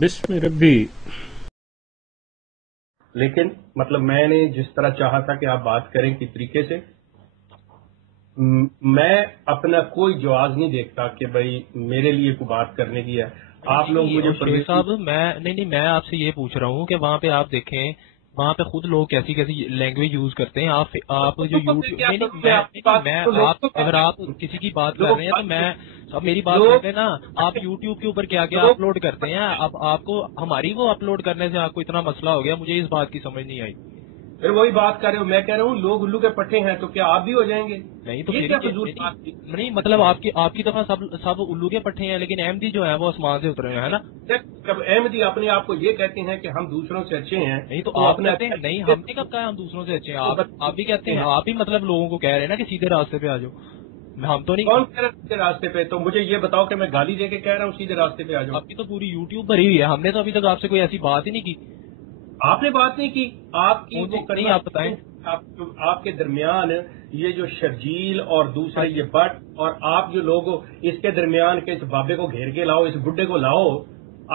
بسم ربی. لیکن مطلب میں نے جس طرح چاہا تھا کہ آپ بات کریں کس طریقے سے، میں اپنا کوئی جواز نہیں دیکھتا کہ بھائی میرے لیے کوئی بات کرنے کی ہے. آپ لوگ مجھے شیخ صاحب میں آپ سے یہ پوچھ رہا ہوں کہ وہاں پہ آپ دیکھیں وہاں پہ خود لوگ کیسی کیسی لینگویج یوز کرتے ہیں. آپ جو یوٹیوب اگر آپ کسی کی بات کر رہے ہیں تو میں اب میری بات سنتے نا، آپ یوٹیوب کے اوپر کیا کیا اپلوڈ کرتے ہیں. اب آپ کو ہماری وہ اپلوڈ کرنے سے آپ کو اتنا مسئلہ ہو گیا، مجھے اس بات کی سمجھ نہیں آئی. پھر وہی بات کر رہے ہو، میں کہہ رہا ہوں لوگ الو کے پٹھے ہیں تو کیا آپ بھی ہو جائیں گے؟ نہیں تو نہیں مطلب آپ کی طرف سب الو کے پٹھے ہیں، لیکن احمدی جو ہے وہ آسمان سے اترے ہیں نا. جب احمدی اپنے آپ کو یہ کہتے ہیں کہ ہم دوسروں سے اچھے ہیں، نہیں تو آپ کہتے ہیں نہیں، ہم نے کب کہا ہم دوسروں سے اچھے ہیں؟ آپ بھی کہتے ہیں، آپ ہی مطلب لوگوں کو کہہ رہے ہیں نا کہ سیدھے راستے پہ آ جاؤ. ہم تو نہیں کون کہہ رہا سیدھے راستے پہ؟ تو مجھے یہ بتاؤ کہ میں گالی دے کے کہہ رہا ہوں سیدھے راستے پہ آ جاؤ؟ آپ کی تو پوری یوٹیوب بھری ہوئی ہے، ہم نے تو ابھی تک آپ سے کوئی ایسی بات ہی نہیں کی. آپ نے بات نہیں کی، آپ کی نہیں، آپ بتائیں. آپ کے درمیان یہ جو شرجیل اور دوسرے یہ بٹ اور آپ جو لوگ اس کے درمیان کے اس بابے کو گھیر کے لاؤ، اس بڈھے کو لاؤ،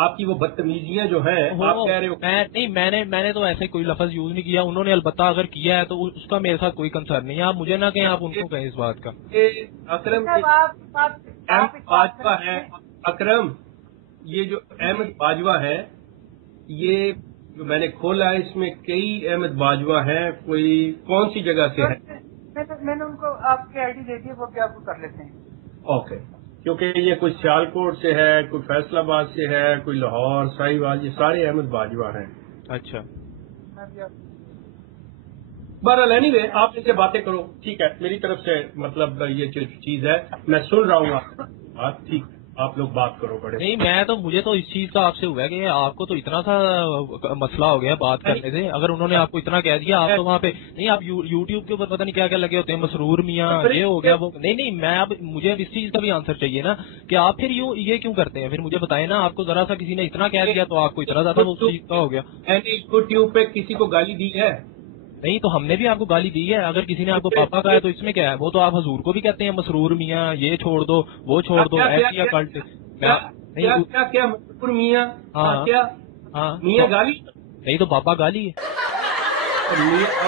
آپ کی وہ بدتمیزیاں جو ہیں آپ کہہ رہے ہو. نہیں، میں نے تو ایسے کوئی لفظ یوز نہیں کیا. انہوں نے البتہ اگر کیا ہے تو اس کا میرے ساتھ کوئی کنسرن نہیں ہے. آپ مجھے نہ کہیں، آپ ان کو کہیں اس بات کا. اکرم باجوہ ہے، اکرم یہ جو احمد باجوہ ہے، یہ جو میں نے کھولا ہے اس میں کئی احمد باجوہ ہیں. کوئی کون سی جگہ سے ہے؟ میں نے ان کو آپ کی آئی ڈی دے دی ہے، وہ بھی آپ کو کر لیتے ہیں. اوکے، کیونکہ یہ کوئی سیال کوٹ سے ہے، کوئی فیصل آباد سے ہے، کوئی لاہور، ساہیوال، یہ سارے احمد باجوہ ہیں. اچھا، بہرحال اینی وے آپ ان سے باتیں کرو، ٹھیک ہے. میری طرف سے مطلب یہ چیز ہے، میں سن رہا ہوں آپ ٹھیک، آپ لوگ بات کرو. بڑے نہیں، مجھے تو اس چیز کا آپ سے ہوا ہے کہ آپ کو تو اتنا سا مسئلہ ہو گیا بات کرنے سے. اگر انہوں نے آپ کو اتنا کہہ دیا، آپ تو وہاں پہ نہیں، آپ یوٹیوب کے اوپر پتہ نہیں کیا کیا لگے ہوتے ہیں، مسرور میاں یہ ہو گیا وہ. نہیں، میں اب مجھے اب اس چیز کا بھی آنسر چاہیے نا کہ آپ پھر یہ کیوں کرتے ہیں. پھر مجھے بتائیں نا، آپ کو ذرا سا کسی نے اتنا کہہ دیا تو آپ کو اتنا زیادہ اس چیز کا ہو گیا. یوٹیوب پہ کسی کو گالی دی ہے؟ نہیں تو ہم نے بھی آپ کو گالی دی ہے. اگر کسی نے آپ کو پاپا کہا ہے تو اس میں کیا ہے؟ وہ تو آپ حضور کو بھی کہتے ہیں مسرور میاں، یہ چھوڑ دو وہ چھوڑ دو، ایسی اکلٹ. کیا مسرور میاں؟ ہاں میاں گالی؟ نہیں تو پاپا گالی ہے.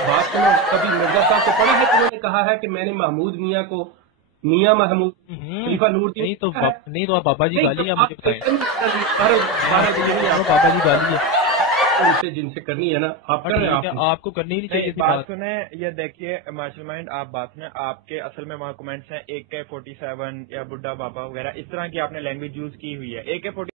بات سنو، کبھی مرزا صاحب سے پڑھا ہے کہ انہوں نے کہا ہے کہ میں نے محمود میاں کو میاں محمود خلیفہ نور نہیں تو آپ پاپا جی گالی ہے، مجھے بتائیں. پاپا جی گالی ہے ان سے جن سے کرنی ہے نا آپ کر رہے ہیں. آپ کو کرنی نہیں چاہیے. بات سنیں، یہ دیکھیے مارشل مائنڈ، آپ بات سنیں. آپ کے اصل میں وہاں کمنٹس ہیں AK-47 یا بڈھا بابا وغیرہ، اس طرح کی آپ نے لینگویج یوز کی ہوئی ہے. AK-47